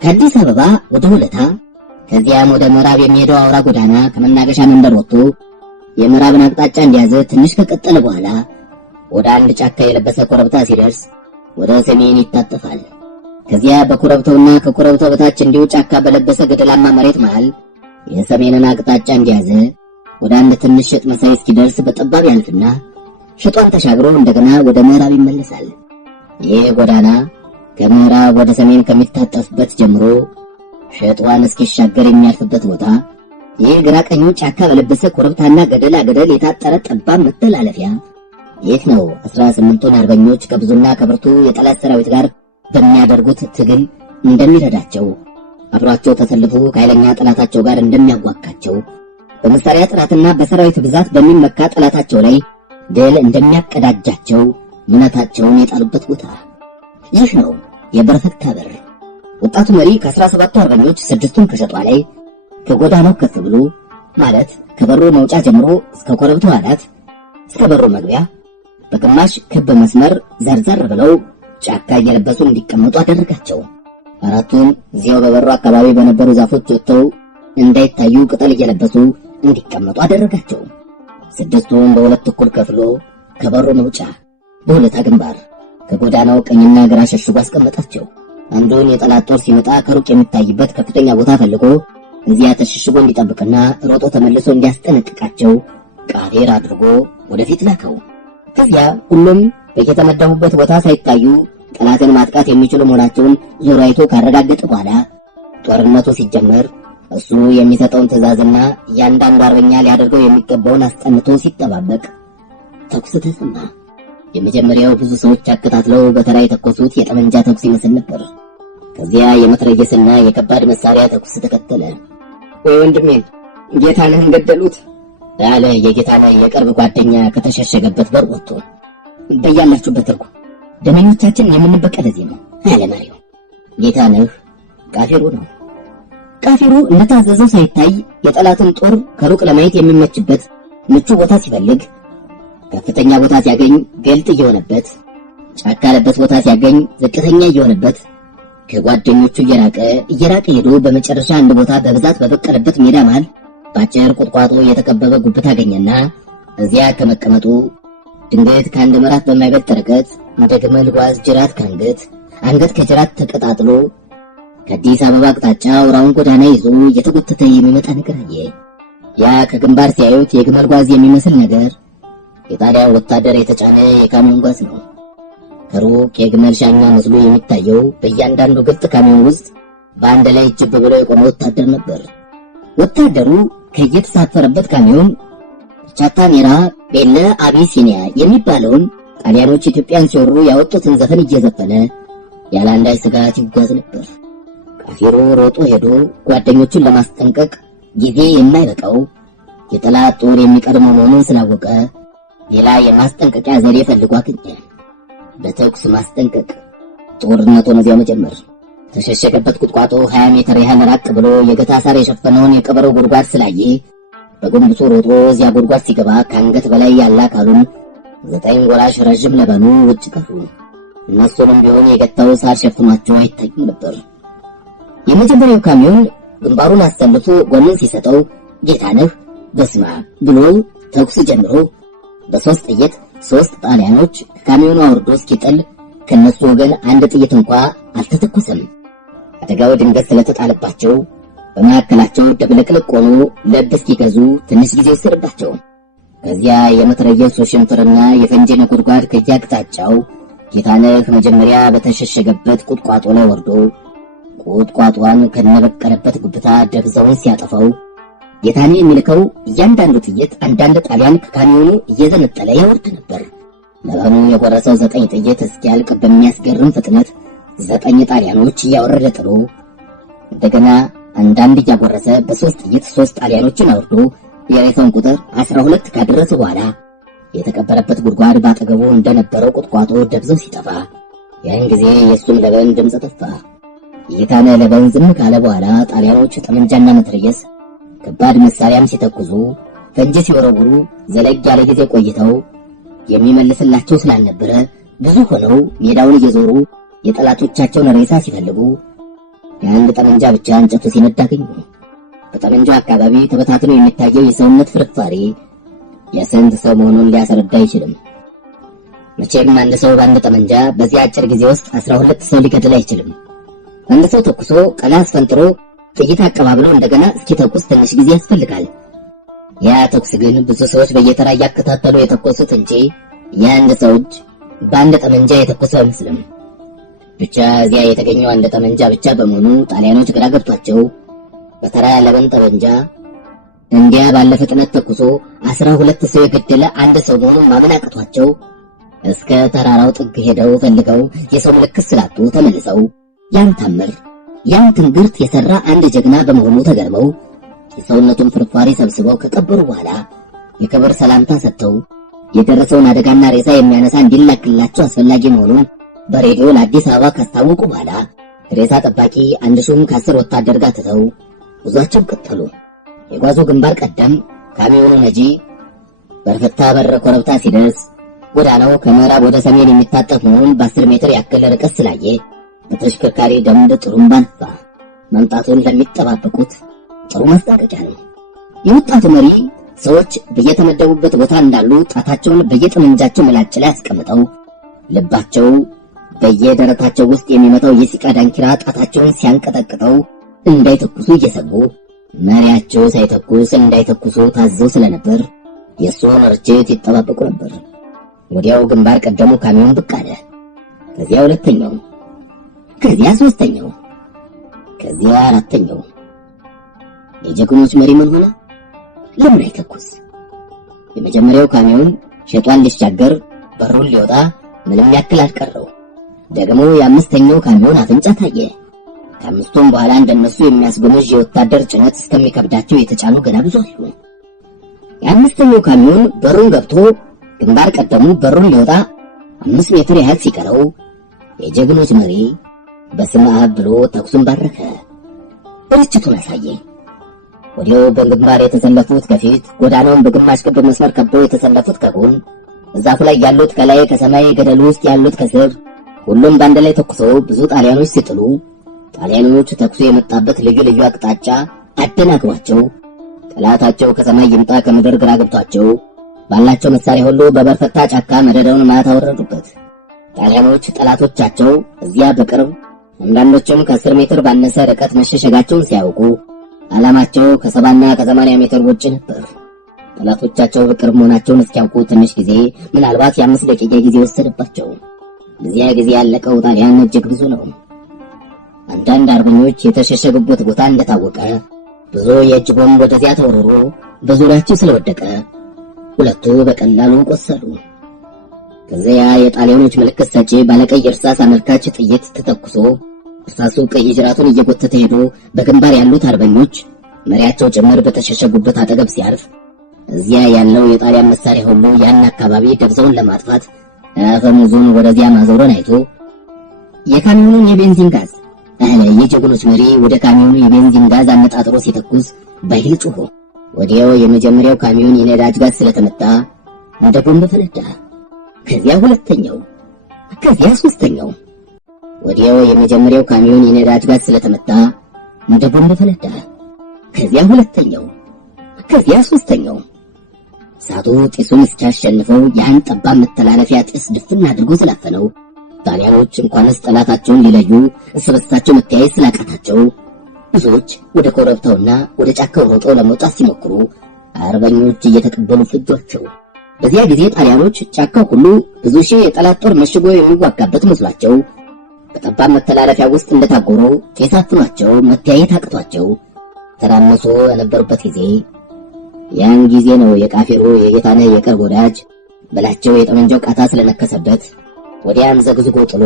ከአዲስ አበባ ወደ ሆለታ ከዚያም ወደ ምዕራብ የሚሄደው አውራ ጎዳና ከመናገሻ መንደር ወጥቶ የምዕራብን አቅጣጫ እንዲያዘ ትንሽ ከቀጠለ በኋላ ወደ አንድ ጫካ የለበሰ ኮረብታ ሲደርስ ወደ ሰሜን ይታጠፋል። ከዚያ በኮረብታውና ከኮረብታው በታች እንዲሁ ጫካ በለበሰ ገደላማ መሬት መሃል የሰሜንን አቅጣጫ እንዲያዘ ወደ አንድ ትንሽ ሸጥ መሳይ እስኪደርስ በጠባብ ያልፍና ሸጧን ተሻግሮ እንደገና ወደ ምዕራብ ይመለሳል። ይህ ጎዳና ከምዕራብ ወደ ሰሜን ከሚታጠፍበት ጀምሮ ሸጧን እስኪሻገር የሚያልፍበት ቦታ ይህ ግራ ቀኙ ጫካ በለበሰ ኮረብታና ገደላ ገደል የታጠረ ጠባብ መተላለፊያ ይህ ነው 18ቱን አርበኞች ከብዙና ከብርቱ የጠላት ሰራዊት ጋር በሚያደርጉት ትግል እንደሚረዳቸው፣ አብሯቸው ተሰልፎ ከኃይለኛ ጠላታቸው ጋር እንደሚያዋካቸው፣ በመሳሪያ ጥራትና በሰራዊት ብዛት በሚመካ ጠላታቸው ላይ ድል እንደሚያቀዳጃቸው እምነታቸውን የጣሉበት ቦታ ይህ ነው የበረፈታ በር። ወጣቱ መሪ ከ17ቱ አርበኞች 6ቱን ከሸጧ ላይ ከጎዳናው ከፍ ብሎ ማለት ከበሩ መውጫ ጀምሮ እስከ ኮረብታው አናት እስከ በሩ መግቢያ በግማሽ ክብ መስመር ዘርዘር ብለው ጫካ እየለበሱ እንዲቀመጡ አደረጋቸው። አራቱን እዚያው በበሩ አካባቢ በነበሩ ዛፎች ወጥተው እንዳይታዩ ቅጠል እየለበሱ እንዲቀመጡ አደረጋቸው። 6ቱን በሁለት እኩል ከፍሎ ከበሩ መውጫ በሁለታ ግንባር ከጎዳናው ቀኝና ግራ ሸሽጎ አስቀመጣቸው። አንዱን የጠላት ጦር ሲመጣ ከሩቅ የሚታይበት ከፍተኛ ቦታ ፈልጎ እዚያ ተሸሽጎ እንዲጠብቅና ሮጦ ተመልሶ እንዲያስጠነቅቃቸው ቃዴር አድርጎ ወደፊት ላከው። ከዚያ ሁሉም በየተመደቡበት ቦታ ሳይታዩ ጠላትን ማጥቃት የሚችሉ መሆናቸውን ዞሮ አይቶ ካረጋገጠ በኋላ ጦርነቱ ሲጀመር እሱ የሚሰጠውን ትዕዛዝና እያንዳንዱ አርበኛ ሊያደርገው የሚገባውን አስጠንቶ ሲጠባበቅ ተኩስ ተሰማ። የመጀመሪያው ብዙ ሰዎች አከታትለው በተራ የተኮሱት የጠመንጃ ተኩስ ይመስል ነበር። ከዚያ የመትረየስና የከባድ መሳሪያ ተኩስ ተከተለ። ወይ ወንድሜን ጌታነህን ገደሉት ያለ የጌታነህ የቅርብ ጓደኛ ከተሸሸገበት በር ወጥቶ በያላችሁበት እርኩ ደመኞቻችን የምንበቀል እዚህ ነው አለ ማሪው። ጌታነህ ቃፊሩ ነው። ቃፊሩ እንደታዘዘው ሳይታይ የጠላትን ጦር ከሩቅ ለማየት የሚመችበት ምቹ ቦታ ሲፈልግ ከፍተኛ ቦታ ሲያገኝ ገልጥ እየሆነበት፣ ጫካ ያለበት ቦታ ሲያገኝ ዝቅተኛ እየሆነበት ከጓደኞቹ እየራቀ ሄዶ በመጨረሻ አንድ ቦታ በብዛት በበቀለበት ሜዳ መሃል ባጭር ቁጥቋጦ የተከበበ ጉብታ አገኘና እዚያ ከመቀመጡ ድንገት ከአንድ ምዕራፍ በማይበልጥ ርቀት እንደ ግመል ጓዝ ጅራት አንገት ከጅራት ተቀጣጥሎ ከአዲስ አበባ አቅጣጫ አውራውን ጎዳና ይዞ እየተጎተተ የሚመጣ ነገር አየ። ያ ከግንባር ሲያዩት የግመል ጓዝ የሚመስል ነገር የጣሊያን ወታደር የተጫነ የካሚዮን ጓዝ ነው። ከሩቅ የግመል ሻኛ መስሎ የሚታየው በእያንዳንዱ ግልጥ ካሚዮን ውስጥ በአንድ ላይ ጅብ ብሎ የቆመ ወታደር ነበር። ወታደሩ ከየተሳፈረበት ካሚዮን ቻታኔራ ቤለ አቢሲኒያ የሚባለውን ጣሊያኖች ኢትዮጵያን ሲወሩ ያወጡትን ዘፈን እየዘፈነ ያለ አንዳች ስጋት ይጓዝ ነበር። ቃፊሩ ሮጦ ሄዶ ጓደኞቹን ለማስጠንቀቅ ጊዜ የማይበቃው የጠላት ጦር የሚቀድመው መሆኑን ስላወቀ ሌላ የማስጠንቀቂያ ዘዴ ፈልጎ አገኘ። በተኩስ ማስጠንቀቅ፣ ጦርነቱን እዚያ መጀመር። ተሸሸገበት ቁጥቋጦ 20 ሜትር ያህል ራቅ ብሎ የገታ ሳር የሸፈነውን የቀበሮ ጉድጓድ ስላየ በጎንብሶ ሮጦ እዚያ ጉድጓድ ሲገባ ከአንገት በላይ ያለ አካሉን 9 ጎራሽ ረዥም ለበኑ ውጭ ቀሩ። እነሱንም ቢሆን የገታው ሳር ሸፍኗቸው አይታዩም ነበር። የመጀመሪያው ካሚዮን ግንባሩን አሰልፎ ጎንን ሲሰጠው ጌታነህ በስማ ብሎ ተኩስ ጀምሮ በ3 ጥይት 3 ጣሊያኖች ከካሚዮኑ አውርዶ እስኪጥል ከነሱ ወገን አንድ ጥይት እንኳ አልተተኮሰም። አደጋው ድንገት ስለተጣለባቸው በመካከላቸው ደብለቅልቅ ሆኖ ለብ እስኪገዙ ትንሽ ጊዜ ወሰደባቸው። ከዚያ የመትረየሱ ሽንፍርና የፈንጂ ነጎድጓድ ከየአቅጣጫው ጌታነህ መጀመሪያ በተሸሸገበት ቁጥቋጦ ላይ ወርዶ ቁጥቋጦን ከነበቀለበት ጉብታ ደብዛውን ሲያጠፋው ጌታነህ የሚልከው እያንዳንዱ ጥይት አንዳንድ ጣሊያን ከካሚዮኑ እየዘነጠለ ያወርድ ነበር። ለበኑ የጎረሰው 9 ጥይት እስኪያልቅ በሚያስገርም ፍጥነት 9 ጣሊያኖች እያወረደ ጥሎ እንደገና አንዳንድ እያጎረሰ በ3 ጥይት 3 ጣሊያኖችን አውርዶ የሬሳውን ቁጥር 12 ካደረሰ በኋላ የተቀበረበት ጉድጓድ ባጠገቡ እንደነበረው ቁጥቋጦ ደብዘው ሲጠፋ ያን ጊዜ የሱም ለበን ድምፅ ጠፋ። ጌታነህ ለበን ዝም ካለ በኋላ ጣሊያኖች ጠመንጃና መትረየስ ከባድ መሳሪያም ሲተኩዙ ፈንጂ ሲወረውሩ ዘለግ ያለ ጊዜ ቆይተው የሚመልስላቸው ስላልነበረ ብዙ ሆነው ሜዳውን እየዞሩ የጠላቶቻቸውን ሬሳ ሲፈልጉ የአንድ ጠመንጃ ብቻ እንጨቱ ሲነድ አገኙ። በጠመንጃው አካባቢ ተበታትኖ የሚታየው የሰውነት ፍርፋሪ የስንት ሰው መሆኑን ሊያስረዳ አይችልም። መቼም አንድ ሰው በአንድ ጠመንጃ በዚህ አጭር ጊዜ ውስጥ 12 ሰው ሊገድል አይችልም። አንድ ሰው ተኩሶ ቀላ አስፈንጥሮ ጥይት አቀባብሎ እንደገና እስኪተኩስ ትንሽ ጊዜ ያስፈልጋል። ያ ተኩስ ግን ብዙ ሰዎች በየተራ እያከታተሉ የተኮሱት እንጂ የአንድ ሰው እጅ በአንድ ጠመንጃ የተኮሰው አይመስልም። ብቻ እዚያ የተገኘው አንድ ጠመንጃ ብቻ በመሆኑ ጣሊያኖች ግራ ገብቷቸው በተራ ለበን ጠመንጃ እንዲያ ባለ ፍጥነት ተኩሶ 12 ሰው የገደለ አንድ ሰው መሆኑን ማመን አቅቷቸው እስከ ተራራው ጥግ ሄደው ፈልገው የሰው ምልክት ስላጡ ተመልሰው ያን ታምር ያን ትንግርት የሰራ አንድ ጀግና በመሆኑ ተገርመው የሰውነቱን ፍርፋሪ ሰብስበው ከቀበሩ በኋላ የክብር ሰላምታ ሰጥተው የደረሰውን አደጋና ሬሳ የሚያነሳ እንዲላክላቸው አስፈላጊ መሆኑን በሬዲዮ ለአዲስ አበባ ካስታወቁ በኋላ ሬሳ ጠባቂ አንድ ሹም ከ10 ወታደር ጋር ትተው ጉዟቸውን ቀጠሉ። የጓዙ ግንባር ቀደም ካሚዮኑ ነጂ በርፈታ በር ኮረብታ ሲደርስ ጎዳናው ከምዕራብ ወደ ሰሜን የሚታጠፍ መሆኑን በ10 ሜትር ያክል ርቀት ስላየ በተሽከርካሪ ደንብ ጥሩምባ ነፋ። መምጣቱን ለሚጠባበቁት ጥሩ ማስጠንቀቂያ ነው። የወጣቱ መሪ ሰዎች በየተመደቡበት ቦታ እንዳሉ ጣታቸውን በየጠመንጃቸው ምላጭ ላይ አስቀምጠው ልባቸው በየደረታቸው ውስጥ የሚመጣው የሲቃ ዳንኪራ ጣታቸውን ሲያንቀጠቅጠው እንዳይተኩሱ እየሰጉ መሪያቸው ሳይተኩስ እንዳይተኩሱ ታዘው ስለነበር የእሱን ርችት ይጠባበቁ ነበር። ወዲያው ግንባር ቀደሙ ካሚዮን ብቅ አለ። ከዚያ ሁለተኛው፣ ከዚያ ሶስተኛው፣ ከዚያ አራተኛው። የጀግኖች መሪ ምን ሆነ? ለምን አይተኩስ? የመጀመሪያው ካሚዮን ሸጧን ሊሻገር በሩን ሊወጣ ምንም ያክል አልቀረው። ደግሞ የአምስተኛው ካሚዮን አፍንጫ ታየ። ከአምስቱም በኋላ እንደነሱ የሚያስጎመዥ የወታደር ጭነት እስከሚከብዳቸው የተጫኑ ገና ብዙ አሉ። የአምስተኛው ካሚዮን በሩን ገብቶ ግንባር ቀደሙ በሩን ሊወጣ 5 ሜትር ያህል ሲቀረው የጀግኖች መሪ በስመ አብ ብሎ ተኩሱን ባረከ፣ ርችቱን አሳየ። ወዲያው በግንባር የተሰለፉት ከፊት፣ ጎዳናውን በግማሽ ክብ መስመር ከበው የተሰለፉት ከጎን፣ ዛፉ ላይ ያሉት ከላይ፣ ከሰማይ ገደሉ ውስጥ ያሉት ከስር፣ ሁሉም በአንድ ላይ ተኩሰው ብዙ ጣሊያኖች ሲጥሉ ጣሊያኖች ተኩሶ የመጣበት ልዩ ልዩ አቅጣጫ አደናግሯቸው ጠላታቸው ከሰማይ ይምጣ ከምድር ግራ ገብቷቸው ባላቸው መሳሪያ ሁሉ በበርፈታ ጫካ መደዳውን ማታ ወረዱበት። ጣሊያኖች ጠላቶቻቸው እዚያ በቅርብ አንዳንዶችም ከ10 ሜትር ባነሰ ርቀት መሸሸጋቸውን ሲያውቁ ዓላማቸው ከ70 እና ከ80 ሜትር ውጭ ነበር። ጠላቶቻቸው በቅርብ መሆናቸውን እስኪያውቁ ትንሽ ጊዜ ምናልባት የ5 ደቂቃ ጊዜ ወሰደባቸው። በዚያ ጊዜ ያለቀው ጣሊያን እጅግ ብዙ ነው። አንዳንድ አርበኞች የተሸሸጉበት ቦታ እንደታወቀ ብዙ የእጅ ቦምብ ወደዚያ ተወርሮ በዙሪያቸው ስለወደቀ ሁለቱ በቀላሉ ቆሰሉ። ከዚያ የጣሊያኖች ምልክት ሰጪ ባለቀይ እርሳስ አመልካች ጥይት ተተኩሶ እርሳሱ ቀይ ጅራቱን እየጎተተ ሄዶ በግንባር ያሉት አርበኞች መሪያቸው ጭምር በተሸሸጉበት አጠገብ ሲያርፍ እዚያ ያለው የጣሊያን መሳሪያ ሁሉ ያን አካባቢ ደብዛውን ለማጥፋት አፈሙዙን ወደዚያ ማዞሩን አይቶ የካሚዮኑን የቤንዚን ጋዝ አለ። የጀግኖች መሪ ወደ ካሚዮኑ የቤንዚን ጋዝ አነጣጥሮ ሲተኩስ በኃይል ጮሆ ወዲያው የመጀመሪያው ካሚዮን የነዳጅ ጋዝ ስለተመታ እንደ ቦምብ ፈነዳ። ከዚያ ሁለተኛው፣ ከዚያ ሶስተኛው። ወዲያው የመጀመሪያው ካሚዮን የነዳጅ ጋዝ ስለተመታ እንደ ቦምብ ፈነዳ። ከዚያ ሁለተኛው፣ ከዚያ ሶስተኛው። እሳቱ ጢሱን እስኪያሸንፈው ያን ጠባብ መተላለፊያ ጢስ ድፍን አድርጎ ስላፈነው ጣሊያኖች እንኳንስ ጠላታቸውን ሊለዩ እርስ መተያየት ስላቃታቸው ብዙዎች ወደ ኮረብታውና ወደ ጫካው ሮጠው ለመውጣት ሲሞክሩ አርበኞች እየተቀበሉ ፍጇቸው። በዚያ ጊዜ ጣሊያኖች ጫካው ሁሉ ብዙ ሺህ የጠላት ጦር መሽጎ የሚዋጋበት መስሏቸው በጠባብ መተላለፊያ ውስጥ እንደታጎሩ ጢስ አፍኗቸው መተያየት አቅቷቸው ተራመሱ የነበሩበት ጊዜ ያን ጊዜ ነው የቃፊሩ የጌታነህ የቅርብ ወዳጅ በላቸው የጠመንጃው ቃታ ስለነከሰበት ወዲያም ዘግዝጎ ጥሎ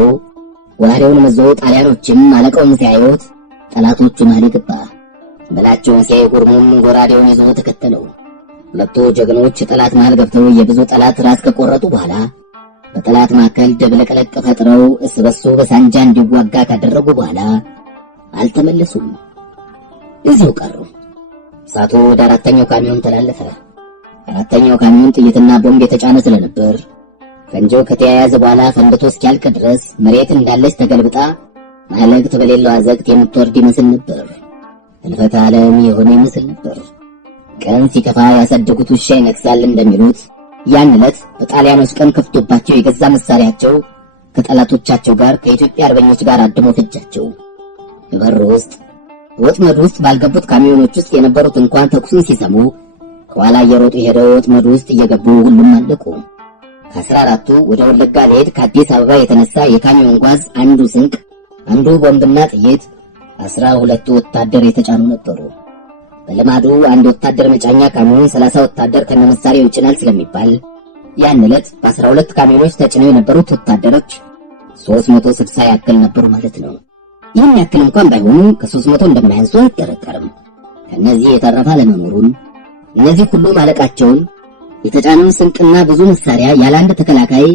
ዋህሬውን መዞ ጣሊያኖችም አለቀውን ሲያዩት ጠላቶቹ መሃል ገባ። በላቸውን ሲያይ ጉርሙም ጎራዴውን ይዞ ተከተለው። ሁለቱ ጀግኖች ጠላት መሃል ገብተው የብዙ ጠላት ራስ ከቆረጡ በኋላ በጠላት መካከል ደብለቅለቅ ፈጥረው እርስ በርሱ በሳንጃ እንዲዋጋ ካደረጉ በኋላ አልተመለሱም፣ እዚሁ ቀሩ። እሳቱ ወደ አራተኛው ካሚዮን ተላለፈ። አራተኛው ካሚዮን ጥይትና ቦምብ የተጫነ ስለነበር ፈንጂው ከተያያዘ በኋላ ፈንድቶ እስኪያልቅ ድረስ መሬት እንዳለች ተገልብጣ ማለቅት በሌለው አዘቅት የምትወርድ ይመስል ነበር። ህልፈተ ዓለም የሆነ ይመስል ነበር። ቀን ሲከፋ ያሳደጉት ውሻ ይነክሳል እንደሚሉት ያን ዕለት በጣሊያኖች ቀን ከፍቶባቸው የገዛ መሳሪያቸው ከጠላቶቻቸው ጋር ከኢትዮጵያ አርበኞች ጋር አድሞ ፈጃቸው። በበር ውስጥ ወጥመድ ውስጥ ባልገቡት ካሚዮኖች ውስጥ የነበሩት እንኳን ተኩሱን ሲሰሙ ከኋላ እየሮጡ ሄደው ወጥመድ ውስጥ እየገቡ ሁሉም አለቁ። ከ14ቱ ወደ ወለጋ ለሄድ ከአዲስ አበባ የተነሳ የካሚዮን ጓዝ አንዱ ስንቅ፣ አንዱ ቦምብና ጥይት፣ 12ቱ ወታደር የተጫኑ ነበሩ። በልማዱ አንድ ወታደር መጫኛ ካሚዮን 30 ወታደር ከነመሳሪያው ይጭናል ስለሚባል ያን ዕለት በ12 ካሚዮኖች ተጭነው የነበሩት ወታደሮች 360 ያክል ነበሩ ማለት ነው። ይህን ያክል እንኳን ባይሆኑ ከ300 እንደማያንሱ አይጠረጠርም። ከነዚህ የተረፈ ለመኖሩን እነዚህ ሁሉ ማለቃቸውን የተጫነውን ስንቅና ብዙ መሳሪያ ያለ አንድ ተከላካይ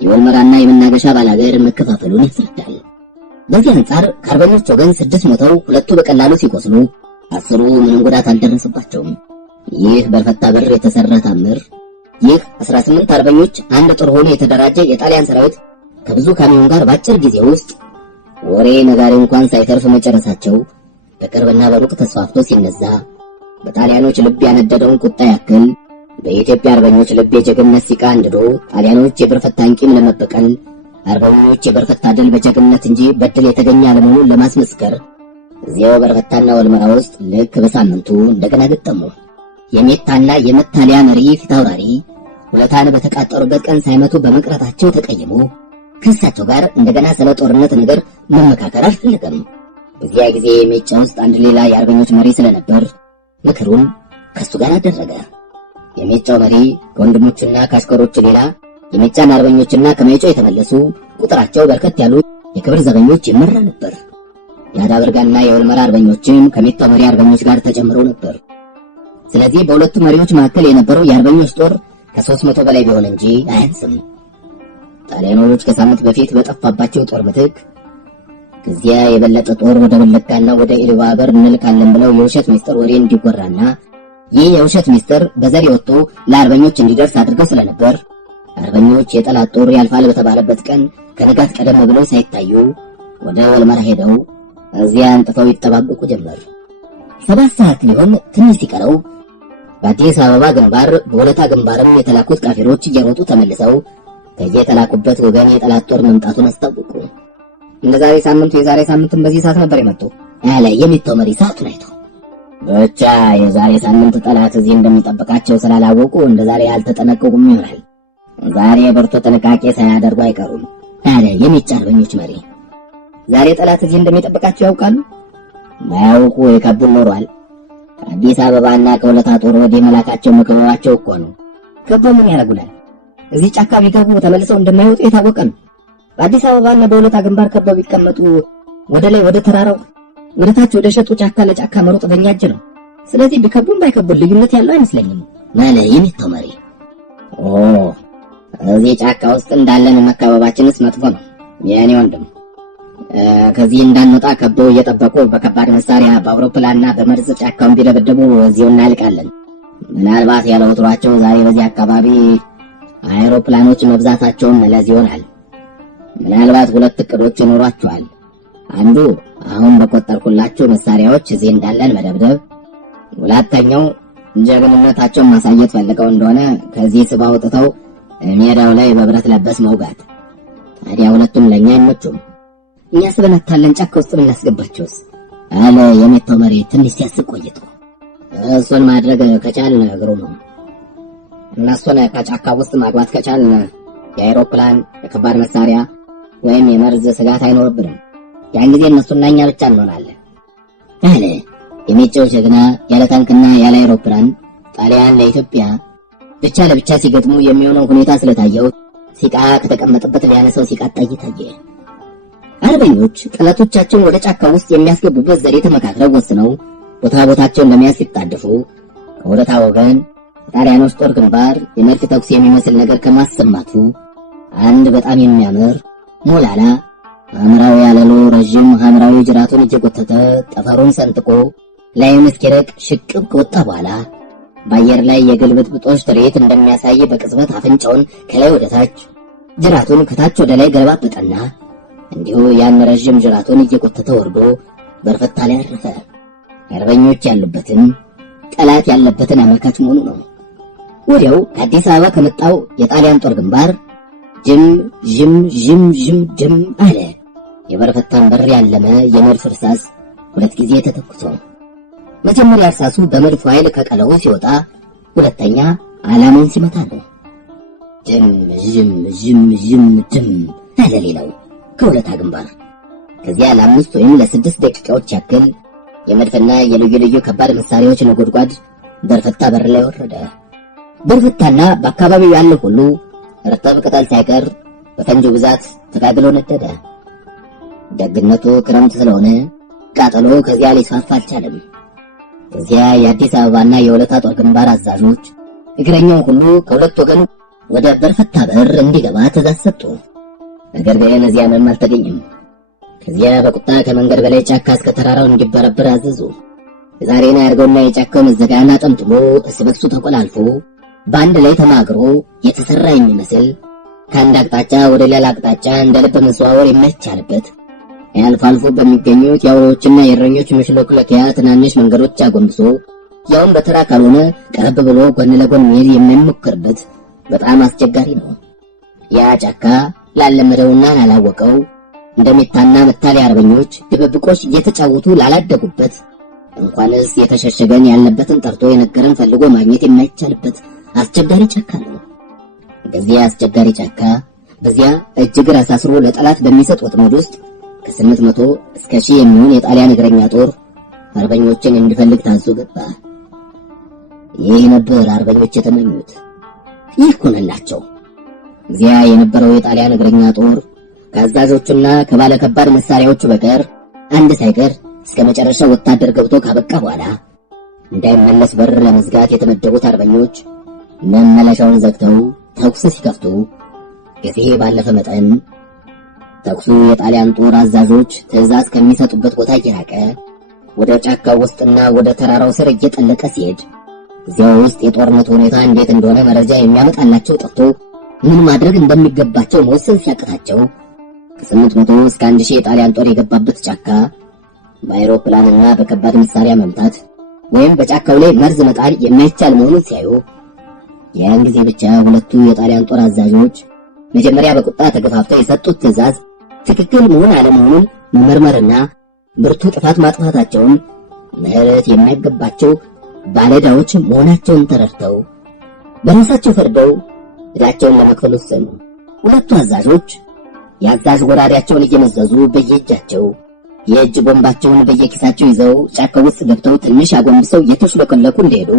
የወልመራና የመናገሻ ባላገር መከፋፈሉን ያስረዳል። በዚህ አንጻር ከአርበኞች ወገን 600 ሁለቱ በቀላሉ ሲቆስሉ 10ሩ ምንም ጉዳት አልደረሰባቸውም። ይህ በርፈታ በር የተሰራ ታምር፣ ይህ 18 አርበኞች አንድ ጦር ሆኖ የተደራጀ የጣሊያን ሰራዊት ከብዙ ካሚዮን ጋር በአጭር ጊዜ ውስጥ ወሬ ነጋሪ እንኳን ሳይተርፍ መጨረሳቸው በቅርብና በሩቅ ተስፋፍቶ ሲነዛ በጣሊያኖች ልብ ያነደደውን ቁጣ ያክል በኢትዮጵያ አርበኞች ልብ የጀግንነት ሲቃ አንድዶ ጣሊያኖች የበርፈታን ቂም ለመበቀል አርበኞች የበርፈታ ድል በጀግንነት እንጂ በድል የተገኘ አለመሆኑን ለማስመስከር እዚያው በርፈታና ወልመራ ውስጥ ልክ በሳምንቱ እንደገና ገጠሙ። የሜታና የመታሊያ መሪ ፊታውራሪ ሁለታን በተቃጠሩበት ቀን ሳይመቱ በመቅረታቸው ተቀይሞ ከእሳቸው ጋር እንደገና ስለ ጦርነት ነገር መመካከር አልፈለገም። በዚያ ጊዜ ሜጫ ውስጥ አንድ ሌላ የአርበኞች መሪ ስለነበር ምክሩን ከሱ ጋር አደረገ። የሜጫው መሪ ከወንድሞቹና ከአሽከሮቹ ሌላ የሜጫን አርበኞችና ከሜጫው የተመለሱ ቁጥራቸው በርከት ያሉ የክብር ዘበኞች ይመራ ነበር። የአዳብርጋና የወልመራ አርበኞችም ከሜጫው መሪ አርበኞች ጋር ተጨምረው ነበር። ስለዚህ በሁለቱ መሪዎች መካከል የነበረው የአርበኞች ጦር ከ300 በላይ ቢሆን እንጂ አያንስም። ጣሊያኖች ከሳምንት በፊት በጠፋባቸው ጦር ምትክ ከዚያ የበለጠ ጦር ወደ ወለጋና ወደ ኢሉባበር እንልካለን ብለው የውሸት ሚስጥር ወሬ እንዲጎራና ይህ የውሸት ሚስጥር በዘሬ ወጥቶ ለአርበኞች እንዲደርስ አድርገው ስለነበር አርበኞች የጠላት ጦር ያልፋል በተባለበት ቀን ከንጋት ቀደም ብለው ሳይታዩ ወደ ወልመራ ሄደው እዚያ አንጥፈው ይጠባበቁ ጀመር። 7 ሰዓት ሊሆን ትንሽ ሲቀረው በአዲስ አበባ ግንባር በወለታ ግንባርም የተላኩት ካፊሮች እየሮጡ ተመልሰው ከየተላኩበት ወገን የጠላት ጦር መምጣቱን አስታወቁ። እንደዛሬ ሳምንቱ የዛሬ ሳምንትም በዚህ ሰዓት ነበር የመጡ አለ የሚተው መሪ ሰዓቱን አይቶ። ብቻ የዛሬ ሳምንት ጠላት እዚህ እንደሚጠብቃቸው ስላላወቁ እንደዛሬ ያልተጠነቀቁም ይሆናል። ዛሬ ብርቱ ጥንቃቄ ሳያደርጉ አይቀሩም አለ የሚጫ አርበኞች መሪ። ዛሬ ጠላት እዚህ እንደሚጠብቃቸው ያውቃሉ? ማያውቁ የከቡን ኖሯል። ከአዲስ አበባና ከወለታ ጦር ወደ መላካቸው መከበባቸው እኮ ነው። ከበው ምን ያደርጉናል? እዚህ ጫካ ቢገቡ ተመልሰው እንደማይወጡ የታወቀ ነው። በአዲስ አበባና በወለታ ግንባር ከበው ቢቀመጡ ወደ ላይ ወደ ተራራው ወደ ታች ወደ ሸጡ ጫካ ለጫካ መሮጥ በእኛ እጅ ነው። ስለዚህ ቢከቡም ባይከቡን ልዩነት ያለው አይመስለኝም ማለ የሚተው መሪ። እዚህ ጫካ ውስጥ እንዳለን መከበባችንስ መጥፎ ነው የኔ ወንድም። ከዚህ እንዳንወጣ ከበው እየጠበቁ በከባድ መሳሪያ በአውሮፕላንና በመርዝ ጫካውን ቢደበደቡ እዚሁ እናልቃለን። ምናልባት ያለ ወትሯቸው ዛሬ በዚህ አካባቢ አይሮፕላኖች መብዛታቸውን ለዚህ ይሆናል። ምናልባት 2 እቅዶች ይኖሯቸዋል። አንዱ አሁን በቆጠርኩላችሁ መሳሪያዎች እዚህ እንዳለን መደብደብ፣ ሁለተኛው ጀግንነታቸውን ማሳየት ፈልገው እንደሆነ ከዚህ ስባ አውጥተው ሜዳው ላይ በብረት ለበስ መውጋት። ታዲያ ሁለቱም ለኛ አይመቹም። እኛ ስበናታለን ጫካ ውስጥ ብናስገባቸውስ አለ የሜታው መሪ ትንሽ ሲያስብ ቆይቶ። እሱን ማድረግ ከቻልን እግሩ ነው። እነሱን ከጫካ ውስጥ ማግባት ከቻልን የአይሮፕላን የከባድ መሳሪያ ወይም የመርዝ ስጋት አይኖርብንም። ያን ጊዜ እነሱና እኛ ብቻ እንሆናለን አለ የሜጫው ጀግና። ያለ ታንክና ያለ አይሮፕላን ጣሊያን ለኢትዮጵያ ብቻ ለብቻ ሲገጥሙ የሚሆነው ሁኔታ ስለታየው ሲቃ ከተቀመጠበት ሊያነሳው ሲቃጣይ ታየ። አርበኞች ጠላቶቻቸውን ወደ ጫካ ውስጥ የሚያስገቡበት ዘዴ ተመካክረው ወስነው ቦታቸውን ለመያዝ ሲጣደፉ ከወለታ ወገን ጣሊያኖች ጦር ግንባር የመድፍ ተኩስ የሚመስል ነገር ከማሰማቱ አንድ በጣም የሚያምር ሞላላ ሐምራዊ ያለሎ ረጅም ሐምራዊ ጅራቱን እየጎተተ ጠፈሩን ሰንጥቆ ላዩን እስኪረቅ ሽቅብ ከወጣ በኋላ በአየር ላይ የግልብጥብጦች ትርኢት እንደሚያሳይ በቅጽበት አፍንጫውን ከላይ ወደ ታች ጅራቱን ከታች ወደ ላይ ገለባበጠና እንዲሁ ያን ረዥም ጅራቱን እየጎተተ ወርዶ በርፈታ ላይ አረፈ። አርበኞች ያሉበትን ጠላት ያለበትን አመልካች መሆኑ ነው። ወዲያው ከአዲስ አበባ ከመጣው የጣሊያን ጦር ግንባር ጅም ጅም ጅም ጅም ጅም አለ። የበርፈታን በር ያለመ የመድፍ እርሳስ 2 ጊዜ ተተኩሶ መጀመሪያ እርሳሱ በመድፉ ኃይል ከቀለው ሲወጣ፣ ሁለተኛ ዓላማውን ሲመታ ነው። ጅም ጅም ጅም ጅም ጅም አለ ሌላው ከሁለታ ግንባር። ከዚያ ለ5 ወይም ለ6 ደቂቃዎች ያክል የመድፍና የልዩ ልዩ ከባድ መሳሪያዎች ነጎድጓድ በርፈታ በር ላይ ወረደ። በርፈታና በአካባቢው ያለው ሁሉ እርጥብ ቅጠል ሳይቀር በፈንጂ ብዛት ተጋግሎ ነደደ። ደግነቱ ክረምት ስለሆነ ቃጠሎ ከዚያ ሊስፋፋ አልቻለም። ከዚያ የአዲስ አበባና የወለታ ጦር ግንባር አዛዦች እግረኛው ሁሉ ከሁለት ወገን ወደ በርፈታ በር እንዲገባ ትእዛዝ ሰጡ። ነገር ግን እዚያ ምንም አልተገኘም። ከዚያ በቁጣ ከመንገድ በላይ ጫካ እስከ ተራራው እንዲበረበር አዘዙ። የዛሬን ያርገውና የጫካው መዘጋና ጠምጥሞ እርስ በርሱ ተቆላልፎ በአንድ ላይ ተማግሮ የተሰራ የሚመስል ከአንድ አቅጣጫ ወደ ሌላ አቅጣጫ እንደ ልብ መዘዋወር የማይቻልበት አልፎ አልፎ በሚገኙት የአውሬዎችና የእረኞች መሽሎክለኪያ ትናንሽ መንገዶች አጎንብሶ ያውም በተራ ካልሆነ ቀረብ ብሎ ጎን ለጎን መሄድ የማይሞክርበት በጣም አስቸጋሪ ነው። ያ ጫካ ላለመደውና ላላወቀው እንደሚታና መታለያ አርበኞች ድብብቆች እየተጫወቱ ላላደጉበት እንኳንስ የተሸሸገን ያለበትን ጠርቶ የነገረን ፈልጎ ማግኘት የማይቻልበት አስቸጋሪ ጫካ ነው። በዚያ አስቸጋሪ ጫካ በዚያ እጅግር አሳስሮ ለጠላት በሚሰጥ ወጥመድ ውስጥ ከ800 እስከ 1000 የሚሆን የጣሊያን እግረኛ ጦር አርበኞችን እንዲፈልግ ታዞ ገባ። ይህ ነበር አርበኞች የተመኙት። ይህ ሆነላቸው። እዚያ የነበረው የጣሊያን እግረኛ ጦር ከአዛዦቹና ከባለከባድ መሳሪያዎቹ በቀር አንድ ሳይቀር እስከ መጨረሻው ወታደር ገብቶ ካበቃ በኋላ እንዳይመለስ በር ለመዝጋት የተመደቡት አርበኞች መመለሻውን ዘግተው ተኩስ ሲከፍቱ ጊዜ ባለፈ መጠን ተኩሱ የጣሊያን ጦር አዛዦች ትዕዛዝ ከሚሰጡበት ቦታ እየራቀ ወደ ጫካው ውስጥና ወደ ተራራው ስር እየጠለቀ ሲሄድ እዚያው ውስጥ የጦርነቱ ሁኔታ እንዴት እንደሆነ መረጃ የሚያመጣላቸው ጠፍቶ ምን ማድረግ እንደሚገባቸው መወሰን ሲያቅታቸው ከ800 እስከ 1000 የጣሊያን ጦር የገባበት ጫካ በአይሮፕላንና በከባድ መሳሪያ መምታት ወይም በጫካው ላይ መርዝ መጣል የማይቻል መሆኑን ሲያዩ ያን ጊዜ ብቻ ሁለቱ የጣሊያን ጦር አዛዦች መጀመሪያ በቁጣ ተገፋፍተው የሰጡት ትዕዛዝ ትክክል መሆን አለመሆኑን መመርመርና ብርቱ ጥፋት ማጥፋታቸውን ምህረት የማይገባቸው ባለዕዳዎች መሆናቸውን ተረድተው በራሳቸው ፈርደው ዕዳቸውን ለመክፈል ወሰኑ። ሁለቱ አዛዦች የአዛዥ ጎራዴያቸውን እየመዘዙ በየእጃቸው የእጅ ቦምባቸውን በየኪሳቸው ይዘው ጫካው ውስጥ ገብተው ትንሽ አጎንብሰው እየተሽለከለኩ እንደሄዱ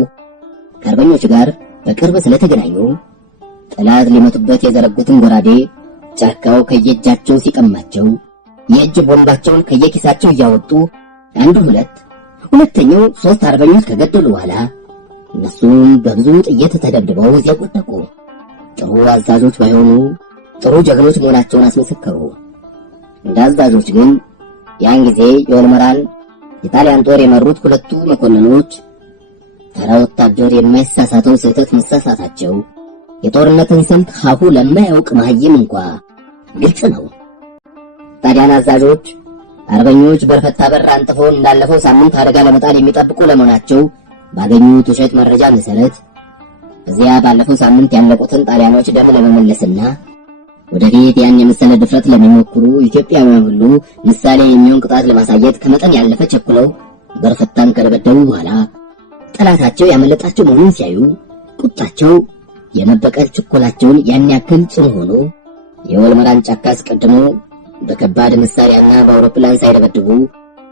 ከአርበኞች ጋር በቅርብ ስለተገናኙ ጠላት ሊመቱበት የዘረጉትን ጎራዴ ጫካው ከየእጃቸው ሲቀማቸው የእጅ ቦምባቸውን ከየኪሳቸው እያወጡ አንዱ ሁለተኛው 3 አርበኞች ከገደሉ በኋላ እነሱም በብዙ ጥይት ተደብድበው እዚያ ወደቁ። ጥሩ አዛዦች ባይሆኑ ጥሩ ጀግኖች መሆናቸውን አስመሰከሩ። እንደ አዛዦች ግን ያን ጊዜ የወልመራን የጣሊያን ጦር የመሩት ሁለቱ መኮንኖች ተራ ወታደር የማይሳሳተው ስህተት መሳሳታቸው የጦርነትን ስልት ሀሁ ለማያውቅ መሀይም እንኳ ግልጽ ነው። ታዲያን አዛዦች አርበኞች በርፈታ በር አንጥፈው እንዳለፈው ሳምንት አደጋ ለመጣል የሚጠብቁ ለመሆናቸው ባገኙት ውሸት መረጃ መሰረት እዚያ ባለፈው ሳምንት ያለቁትን ጣሊያኖች ደም ለመመለስና ወደፊት ያን የመሰለ ድፍረት ለሚሞክሩ ኢትዮጵያውያን ሁሉ ምሳሌ የሚሆን ቅጣት ለማሳየት ከመጠን ያለፈ ቸኩለው በርፈታን ከደበደቡ በኋላ ጠላታቸው ያመለጣቸው መሆኑን ሲያዩ ቁጣቸው የመበቀል ችኮላቸውን ያን ያክል ጽኑ ሆኖ የወልመራን ጫካ አስቀድሞ በከባድ መሳሪያና በአውሮፕላን ሳይደበድቡ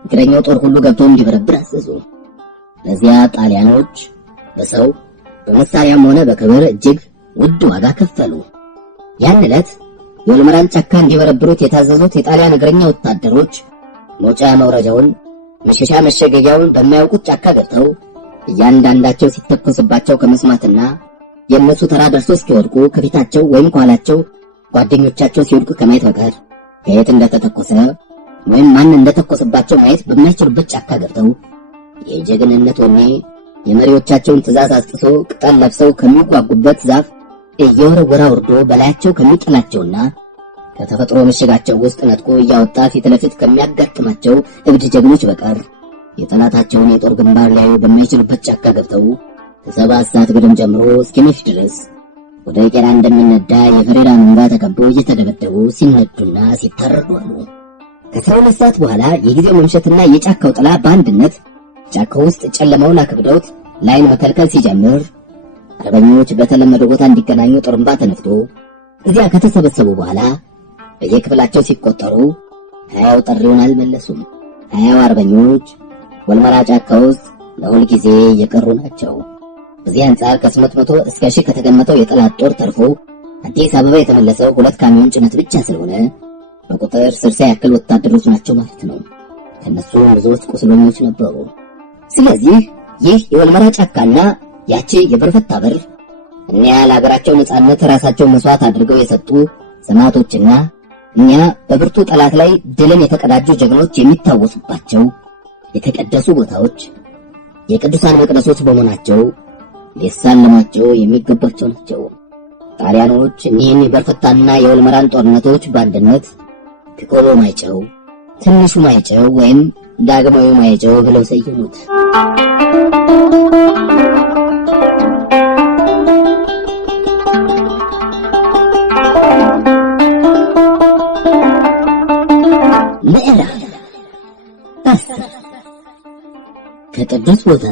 እግረኛው ጦር ሁሉ ገብቶ እንዲበረብር አዘዙ። ለዚያ ጣሊያኖች በሰው በመሳሪያም ሆነ በክብር እጅግ ውድ ዋጋ ከፈሉ። ያን ዕለት የወልመራን ጫካ እንዲበረብሩት የታዘዙት የጣሊያን እግረኛ ወታደሮች መውጫ መውረጃውን መሸሻ መሸገጊያውን በማያውቁት ጫካ ገብተው እያንዳንዳቸው ሲተኮስባቸው ከመስማትና የእነሱ ተራ ደርሶ እስኪወድቁ ከፊታቸው ወይም ከኋላቸው ጓደኞቻቸው ሲወድቁ ከማየት በቀር ከየት እንደተተኮሰ ወይም ማን እንደተኮሰባቸው ማየት በማይችሉበት ጫካ ገብተው የጀግንነት ወኔ የመሪዎቻቸውን ትእዛዝ አስጥሶ ቅጠል ለብሰው ከሚጓጉበት ዛፍ እየወረወረ ወርዶ በላያቸው ከሚጥላቸውና ከተፈጥሮ ምሽጋቸው ውስጥ ነጥቆ እያወጣ ፊት ለፊት ከሚያጋጥማቸው እብድ ጀግኖች በቀር የጠላታቸውን የጦር ግንባር ሊያዩ በማይችሉበት ጫካ ገብተው ከ7 ሰዓት ግድም ጀምሮ እስኪመሽ ድረስ ወደ ቄራ እንደሚነዳ የፈሬራ መንጋ ተከበው እየተደበደቡ ሲነዱና ሲታረዱ አሉ። ከ12 ሰዓት በኋላ የጊዜው መምሸትና የጫካው ጥላ በአንድነት ጫካው ውስጥ ጨለማውን አክብደውት ላይን መከልከል ሲጀምር አርበኞች በተለመደው ቦታ እንዲገናኙ ጥሩምባ ተነፍቶ እዚያ ከተሰበሰቡ በኋላ በየክፍላቸው ሲቆጠሩ 20 ጥሪውን አልመለሱም። 20 አርበኞች ወልመራ ጫካ ውስጥ ለሁል ጊዜ የቀሩ ናቸው። በዚህ አንጻር ከ800 እስከ 1000 ከተገመተው የጠላት ጦር ተርፎ አዲስ አበባ የተመለሰው 2 ካሚዮን ጭነት ብቻ ስለሆነ በቁጥር 60 ያክል ወታደሮች ናቸው ማለት ነው። ከነሱም ብዙዎች ቁስለኞች ነበሩ። ስለዚህ ይህ የወልመራ ጫካና ያቺ የበርፈታ በር እኒያ ለሀገራቸው ነጻነት ራሳቸውን መስዋዕት አድርገው የሰጡ ሰማዕቶችና እኛ በብርቱ ጠላት ላይ ድልን የተቀዳጁ ጀግኖች የሚታወሱባቸው የተቀደሱ ቦታዎች የቅዱሳን መቅደሶች በመሆናቸው ሊሳለሟቸው የሚገባቸው ናቸው። ጣሊያኖች እኒህን የበርፈታና የወልመራን ጦርነቶች በአንድነት ፒኮሎ ማይጨው፣ ትንሹ ማይጨው ወይም ዳግማዊ ማይጨው ብለው ሰየሙት። ከቅዱስ ቦታ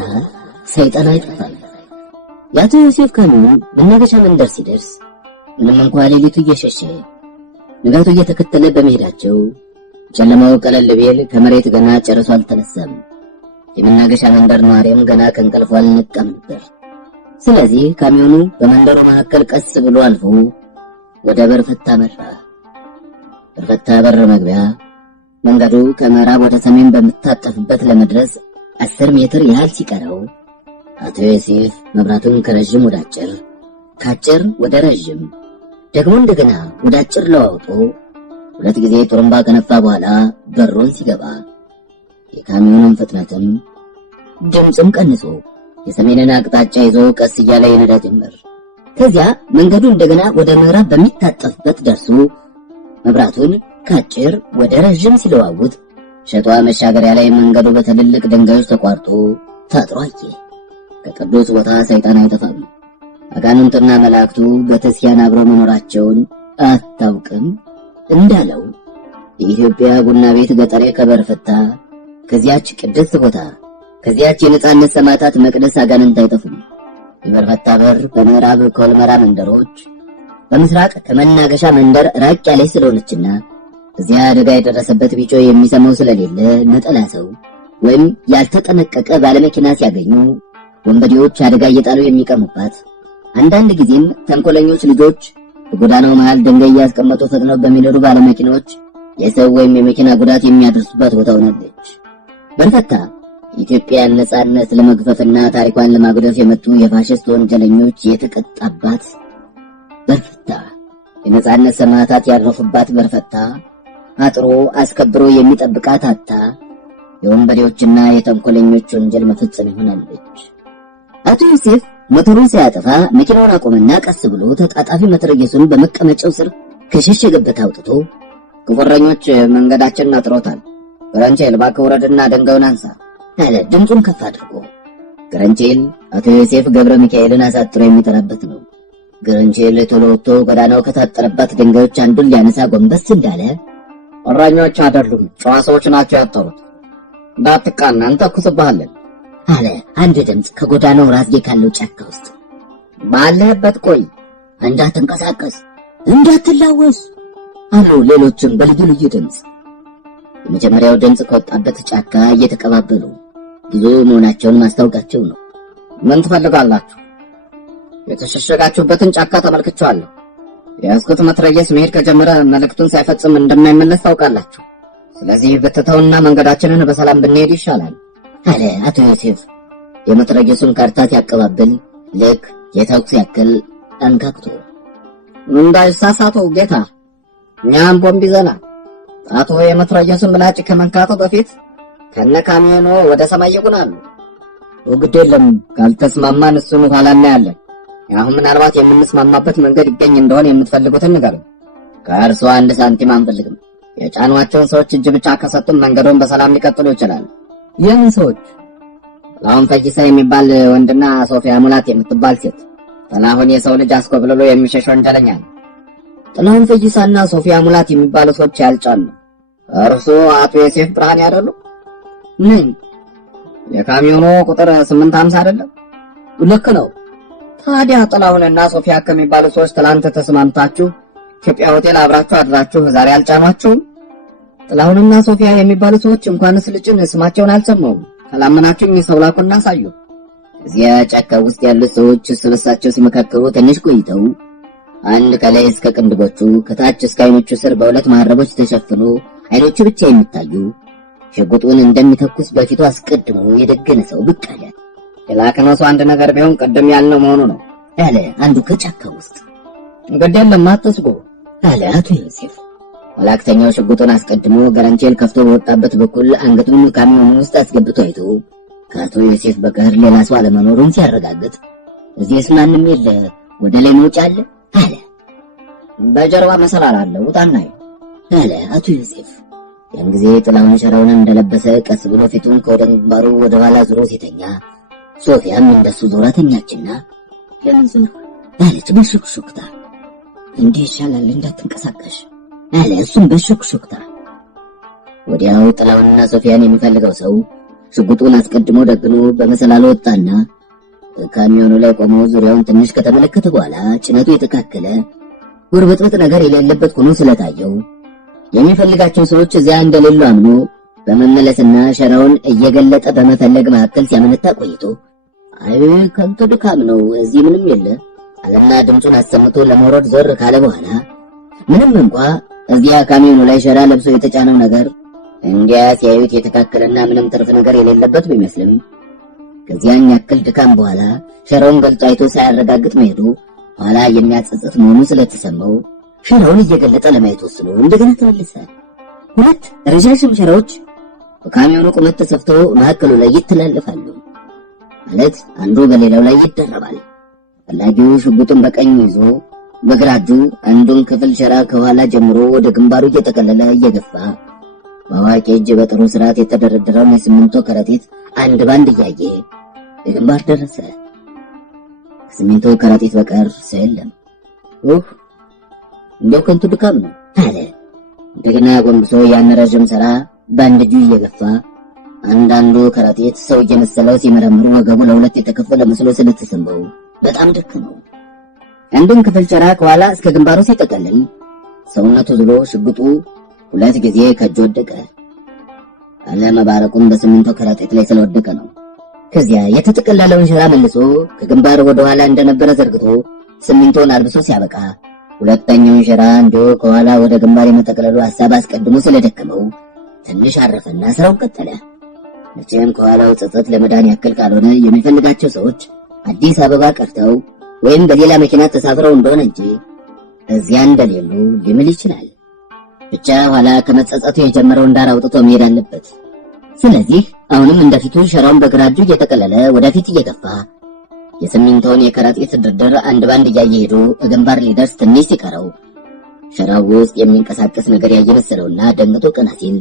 ሰይጣን አይጠፋም። የአቶ ዮሴፍ ካሚዮን መናገሻ መንደር ሲደርስ ምንም እንኳን ሌሊቱ እየሸሸ ንጋቱ እየተከተለ በመሄዳቸው ጨለማው ቀለል ቢል ከመሬት ገና ጨርሶ አልተነሳም። የመናገሻ መንደር ነዋሪም ገና ከእንቅልፉ አልነቃም ነበር። ስለዚህ ካሚዮኑ በመንደሩ መካከል ቀስ ብሎ አልፎ ወደ በርፈታ መራ። በርፈታ በር መግቢያ መንገዱ ከምዕራብ ወደ ሰሜን በምታጠፍበት ለመድረስ 10 ሜትር ያህል ሲቀረው አቶ ዮሴፍ መብራቱን ከረጅም ወደ አጭር፣ ከአጭር ወደ ረጅም ደግሞ እንደገና ወደ አጭር ለዋውጦ 2 ጊዜ ጥሩምባ ከነፋ በኋላ በሩን ሲገባ የካሚዮኑን ፍጥነትም ድምፅም ቀንሶ የሰሜንን አቅጣጫ ይዞ ቀስ እያለ ይነዳ ጀመር። ከዚያ መንገዱ እንደገና ወደ ምዕራብ በሚታጠፍበት ደርሶ መብራቱን ከአጭር ወደ ረጅም ሲለዋውጥ ሸጧ መሻገሪያ ላይ መንገዱ በትልልቅ ድንጋዮች ተቋርጦ ታጥሮ አየ። ከቅዱስ ቦታ ሰይጣን አይጠፋም። አጋንንትና መላእክቱ በተስያን አብረው መኖራቸውን አታውቅም እንዳለው የኢትዮጵያ ቡና ቤት ገጠሬ ከበርፈታ ከዚያች ቅድስት ቦታ ከዚያች የነጻነት ሰማዕታት መቅደስ አጋንንት አይጠፉም። የበርፈታ በር በምዕራብ ከወልመራ መንደሮች በምስራቅ ከመናገሻ መንደር ራቅ ያለች ስለሆነችና እዚያ አደጋ የደረሰበት ቢጮ የሚሰማው ስለሌለ ነጠላ ሰው ወይም ያልተጠነቀቀ ባለመኪና ሲያገኙ ወንበዴዎች አደጋ እየጣሉ የሚቀሙባት፣ አንዳንድ ጊዜም ተንኮለኞች ልጆች በጎዳናው መሃል ድንጋይ እያስቀመጡ ፈጥነው በሚነዱ ባለመኪናዎች የሰው ወይም የመኪና ጉዳት የሚያደርሱባት ቦታ ሆናለች። በርፈታ የኢትዮጵያን ነጻነት ለመግፈፍና ታሪኳን ለማጉደፍ የመጡ የፋሽስት ወንጀለኞች የተቀጣባት በርፈታ፣ የነጻነት ሰማዕታት ያረፉባት በርፈታ፣ አጥሮ አስከብሮ የሚጠብቃት አታ የወንበዴዎችና የተንኮለኞች ወንጀል መፈጸም ይሆናለች። አቶ ዮሴፍ ሞተሩን ሳያጠፋ መኪናውን አቆመና ቀስ ብሎ ተጣጣፊ መትረየሱን በመቀመጫው ስር ከሸሸገበት አውጥቶ ጉበረኞች መንገዳችንን አጥሮታል፣ ገረንቼል እባክህ ውረድና ደንጋዩን አንሳ አለ ድምፁን ከፍ አድርጎ። ገረንቼል አቶ ዮሴፍ ገብረ ሚካኤልን አሳጥሮ የሚጠራበት ነው። ገረንቼል ቶሎ ወጥቶ ጎዳናው ከታጠረባት ድንጋዮች አንዱን ሊያነሳ ጎንበስ እንዳለ እረኞች አይደሉም ጨዋ ሰዎች ናቸው ያጠሩት፣ እንዳትቃና እንተኩስብሃለን አለ አንድ ድምፅ ከጎዳናው ራስጌ ካለው ጫካ ውስጥ። ባለህበት ቆይ፣ እንዳትንቀሳቀስ፣ እንዳትላወስ አሉ ሌሎችም በልዩ ልዩ ድምፅ። የመጀመሪያው ድምፅ ከወጣበት ጫካ እየተቀባበሉ ብዙ መሆናቸውን ማስታወቃቸው ነው። ምን ትፈልጋላችሁ? የተሸሸጋችሁበትን ጫካ ተመልክቻለሁ። የያዝኩት መትረየስ መሄድ ከጀመረ መልእክቱን ሳይፈጽም እንደማይመለስ ታውቃላችሁ። ስለዚህ ብትተውና መንገዳችንን በሰላም ብንሄድ ይሻላል አለ አቶ ዮሴፍ የመትረየሱን ካርታት ያቀባብል ልክ የተኩስ ያክል አንካክቶ። እንዳይሳሳቱ ጌታ፣ እኛም ቦምብ ይዘናል። ጣቶ የመትረየሱን ምላጭ ከመንካቱ በፊት ከነ ካሚዮኑ ወደ ሰማይ ይጉናሉ። ግድ የለም፣ ካልተስማማን እሱን ኋላ እናያለን። አሁን ምናልባት የምንስማማበት መንገድ ይገኝ እንደሆነ የምትፈልጉትን ንገሩኝ። ከእርሱ አንድ ሳንቲም አንፈልግም። የጫኗቸውን ሰዎች እጅ ብቻ ከሰጡም መንገዱን በሰላም ሊቀጥሉ ይችላል። የምን ሰዎች? ጥላሁን ፈይሳ የሚባል ወንድና ሶፊያ ሙላት የምትባል ሴት። ጥላሁን የሰው ልጅ አስኮብልሎ የሚሸሽ ወንጀለኛ ነው። ጥላሁን ፈይሳና ሶፊያ ሙላት የሚባሉ ሰዎች ያልጫሉ። እርሱ አቶ ዮሴፍ ብርሃን ያደሉ? ምን? የካሚዮኑ ቁጥር 850 አይደለም? ልክ ነው። ታዲያ ጥላሁንና ሶፊያ ከሚባሉ ሰዎች ትላንት ተስማምታችሁ ኢትዮጵያ ሆቴል አብራችሁ አድራችሁ ዛሬ አልጫኗችሁም? ጥላሁንና ሶፊያ የሚባሉ ሰዎች እንኳንስ ልጭን ስማቸውን አልሰማውም። ካላመናችሁኝ ሰው ላኩና አሳዩ። እዚያ ጫካ ውስጥ ያሉት ሰዎች ስለሳቸው ሲመካከሩ ትንሽ ቆይተው አንድ ከላይ እስከ ቅንድቦቹ ከታች እስከ አይኖቹ ስር በሁለት መሐረቦች ተሸፍኖ አይኖቹ ብቻ የሚታዩ ሽጉጡን እንደሚተኩስ በፊቱ አስቀድሞ የደገነ ሰው ብቅ አለ። የላክነው ሰው አንድ ነገር ቢሆን ቅድም ያልነው መሆኑ ነው አለ አንዱ ከጫካ ውስጥ። እንግዲህ አትስጉ አለ አቶ ዮሴፍ። መላእክተኛው ሽጉጡን አስቀድሞ ገረንቼል ከፍቶ በወጣበት በኩል አንገቱን ካሚዮኑ ውስጥ አስገብቶ አይቶ ከአቶ ዮሴፍ በቀር ሌላ ሰው አለመኖሩን ሲያረጋግጥ እዚህስ ማንም የለ፣ ወደ ላይ መውጫ አለ አለ። በጀርባ መሰላል አለ፣ ውጣና አለ አቶ ዮሴፍ። ያን ጊዜ ጥላሁን ሸራውን እንደለበሰ ቀስ ብሎ ፊቱን ከወደ ግንባሩ ወደ ኋላ ዞሮ ሲተኛ ሶፊያም እንደሱ ዞራ ተኛችና ለምን ዞር አለች በሹክሹክታ። እንዲህ ይሻላል እንዳትንቀሳቀሽ አለ እሱም በሹክሹክታ። ወዲያው ጥላሁንና ሶፊያን የሚፈልገው ሰው ሽጉጡን አስቀድሞ ደግኖ በመሰላል ወጣና ካሚዮኑ ላይ ቆሞ ዙሪያውን ትንሽ ከተመለከተ በኋላ ጭነቱ የተካከለ ጉርብጥብጥ ነገር የሌለበት ሆኖ ስለታየው የሚፈልጋቸው ሰዎች እዚያ እንደሌሉ አምኖ በመመለስና ሸራውን እየገለጠ በመፈለግ መካከል ሲያመነታ ቆይቶ አይ ከንቱ ድካም ነው፣ እዚህ ምንም የለ አለና ድምፁን አሰምቶ ለመውረድ ዞር ካለ በኋላ ምንም እንኳ እዚያ ካሚዮኑ ላይ ሸራ ለብሶ የተጫነው ነገር እንዲያ ሲያዩት የተካከለና ምንም ትርፍ ነገር የሌለበት ቢመስልም ከዚያን ያክል ድካም በኋላ ሸራውን ገልጦ አይቶ ሳያረጋግጥ መሄዱ ኋላ የሚያጸጽት መሆኑ ስለተሰማው ሸራውን እየገለጠ ለማየት ወስኖ እንደገና ተመለሰ። ሁለት ረዣዥም ሸራዎች በካሚዮኑ ቁመት ተሰፍተው መካከሉ ላይ ይተላለፋሉ። ማለት አንዱ በሌላው ላይ ይደረባል። ፈላጊው ሽጉጡን በቀኝ ይዞ በግራ እጁ አንዱን ክፍል ሸራ ከኋላ ጀምሮ ወደ ግንባሩ እየተቀለለ እየገፋ በአዋቂ እጅ በጥሩ ስርዓት የተደረደረውን የሲሚንቶ ከረጢት አንድ ባንድ እያየ የግንባር ደረሰ። ከሲሚንቶ ከረጢት በቀር ሰው የለም። እንደው ከንቱ ድካም ነው አለ። እንደገና ጎንብሶ ያን ረዥም ሸራ በአንድ እጁ እየገፋ አንዳንዱ ከረጢት ሰው እየመሰለው ሲመረምሩ ወገቡ ለሁለት የተከፈለ መስሎ ስለተሰማው በጣም ደከመው። አንዱን ክፍል ሸራ ከኋላ እስከ ግንባሩ ሲጠቀልል ሰውነቱ ዝሎ ሽጉጡ ሁለት ጊዜ ከእጁ ወደቀ። አለመባረቁን በሲሚንቶ ከረጢት ላይ ስለወደቀ ነው። ከዚያ የተጠቀለለውን ሸራ መልሶ ከግንባሩ ወደ ኋላ እንደነበረ ዘርግቶ ሲሚንቶን አልብሶ ሲያበቃ ሁለተኛውን ሸራ እንዲሁ ከኋላ ወደ ግንባር የመጠቅለሉ ሐሳብ አስቀድሞ ስለደከመው ትንሽ አረፈና ስራውን ቀጠለ። መቼም ከኋላው ጸጸት ለመዳን ያክል ካልሆነ የሚፈልጋቸው ሰዎች አዲስ አበባ ቀርተው ወይም በሌላ መኪና ተሳፍረው እንደሆነ እንጂ እዚያ እንደሌሉ ሊምል ይችላል። ብቻ ኋላ ከመጸጸቱ የጀመረው እንዳር አውጥቶ መሄድ አለበት። ስለዚህ አሁንም እንደፊቱ ሸራውን በግራ እጁ እየተቀለለ ወደፊት እየገፋ የሲሚንቶውን የከረጢት ድርድር አንድ ባንድ እያየ ሄዶ ግንባር ሊደርስ ትንሽ ሲቀረው ሸራው ውስጥ የሚንቀሳቀስ ነገር ያየ መሰለውና ደንግጦ ቀና ሲል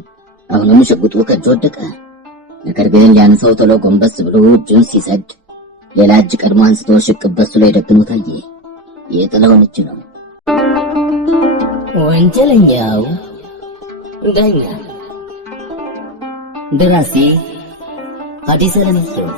አሁንም ሽጉጡ ከእጁ ወደቀ። ነገር ግን ሊያነሳው ቶሎ ጎንበስ ብሎ እጁን ሲሰድ ሌላ እጅ ቀድሞ አንስቶ ሽቅብ በሱ ላይ ደግኖ ታየ። የጥላሁን እጅ ነው። ወንጀለኛው ዳኛ ደራሲ ሐዲስ ዓለማየሁ